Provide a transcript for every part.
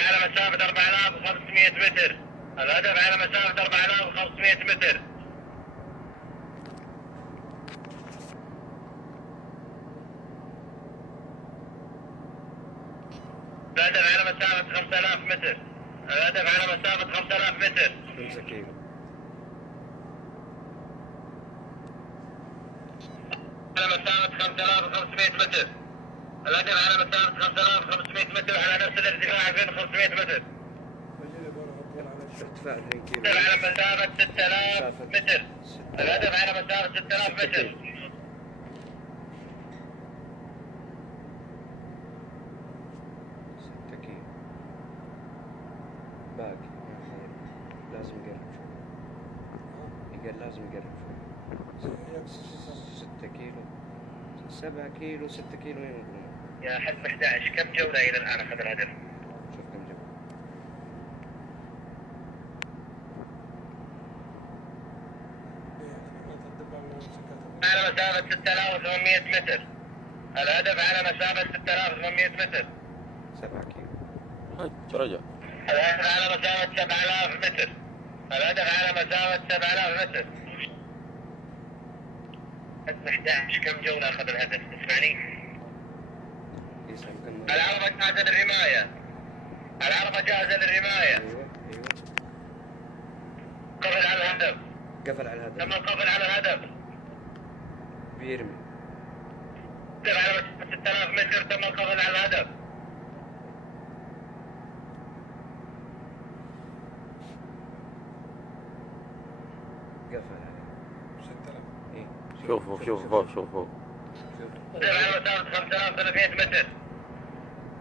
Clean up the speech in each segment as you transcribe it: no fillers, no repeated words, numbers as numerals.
على مسافة 4500 متر. الهدف على مسافة 4500 متر. الهدف على مسافة 5000 متر. الهدف على مسافة 5000 متر. 5 كيلو. على مسافة 5500 متر. الهدف على مسافة 5500 متر على نفس الارتفاع 2500 متر. ارتفاع 2 كيلو. الهدف على مسافة 6000 متر. الهدف على مسافة 6000 متر. 6 كيلو. باقي لازم يقرب شوي. يقل لازم يقرب شوي. 6 كيلو. 7 كيلو 6 كيلو وين يقولون؟ يا حزب 11 كم جولة إلى الآن أخذ الهدف؟ شوف كم جبل. على مسافة 6800 متر. الهدف على مسافة 6800 متر. 7 كيلو. رجع. الهدف على مسافة 7000 متر. الهدف على مسافة 7000 متر. حزب 11 كم جولة أخذ الهدف؟ اسمعني. يسلم كم. العربة جاهزة للرماية. العربة جاهزة للرماية. ايوه ايوه. قفل على الهدف. قفل على الهدف. تم القفل على الهدف. بيرمي. على مسافة 6000 متر تم القفل على الهدف. قفل عليه. 6000. ايه. شوفوا شوفوا شوفوا. على مسافة 5300 متر.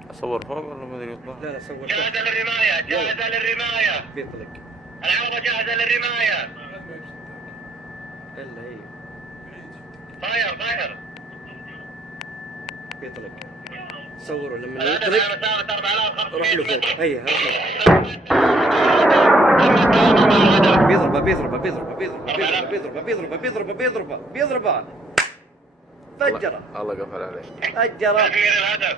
اصور فوق ولا ما ادري يطلع؟ لا لا صور. جاهزة للرماية. جاهزة للرماية. بيطلق. العربة جاهزة للرماية. الا هي. فاير. بيطلق. صوروا لما الهدف على يطلق. مسافة 4500 روح له متر. فوق. هيا بيضربه. فجره. الله قفل عليه. فجره. تدمير الهدف.